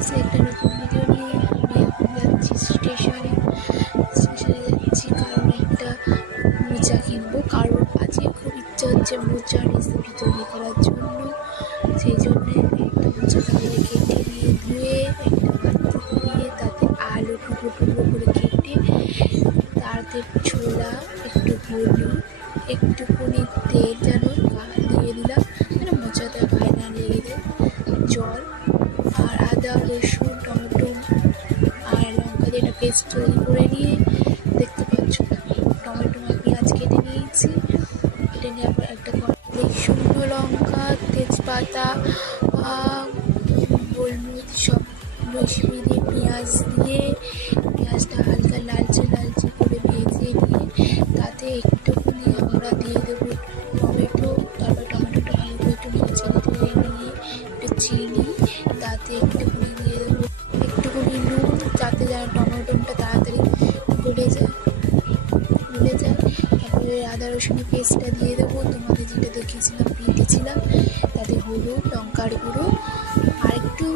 এসে একটা নতুন ভিডিও নিয়ে আমি এখন যাচ্ছি স্টেশনে যাচ্ছি কারণ একটা মোচা কিনবো, কারণ আজকে খুব ইচ্ছা হচ্ছে মোচার রেসিপি তৈরি করার জন্য। সেই জন্যে একটা মোচা তাদের কেটে নিয়ে ধুয়ে একটা পাত্র নিয়ে তাতে আলু টুকরো টুকরো করে কেটে তাতে ছোলা, একটু হলুদ, একটুখানি তেল যেন দিয়ে দিলাম যেন মোচাটা গায়ে না লেগে যায়, জল আর আদা রসুন টমেটো আর লঙ্কা দিয়ে একটা পেস্ট তৈরি করে নিয়ে দেখতে পাচ্ছ টমেটো আর পেঁয়াজ কেটে নিয়েছি। কেটে নেওয়ার পর একটা কড়াইতে শুকনো লঙ্কা, তেজপাতা, গোলমরিচ সব মিশিয়ে দিয়ে পেঁয়াজ দিয়ে পেঁয়াজটা হালকা লালচে লালচে করে ভেজে নিয়ে তাতে একটুখানি আমরা দিয়ে দেবো টমেটো। তারপর টমেটোটা ভালো করে একটু নেড়ে নিয়ে একটু চিনি, তাতে একটুখানি দিয়ে দেবো একটুখানি নুন, যাতে যেন টমেটোটা তাড়াতাড়ি গলে যায়। তারপরে আদা রসুনের পেস্টটা দিয়ে দেবো, তোমাদের যেটা দেখিয়েছিলাম দিয়েছিলাম। তাতে হলুদ, লঙ্কার গুঁড়ো আর একটু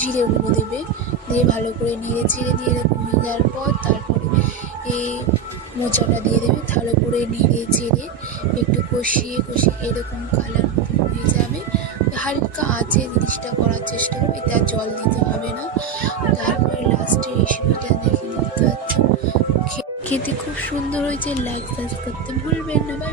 জিরে গুঁড়ো দেবে, দিয়ে ভালো করে নেড়ে চিড়ে দিয়ে এরকম হয়ে যাওয়ার পর তারপরে এই মোচাটা দিয়ে দেবে। ভালো করে নেড়ে চেড়ে একটু কষিয়ে এরকম কালার হয়ে যাবে, হালকা আঁচে জিনিসটা করার চেষ্টা করবে, এতে আর জল দিতে হবে না। তারপরে লাস্টে রেসিপিটা দেখে নিতে পারছো, খেতে খুব সুন্দর হয়েছে। লাইক সাবস্ক্রাইব করতে ভুলবেন না।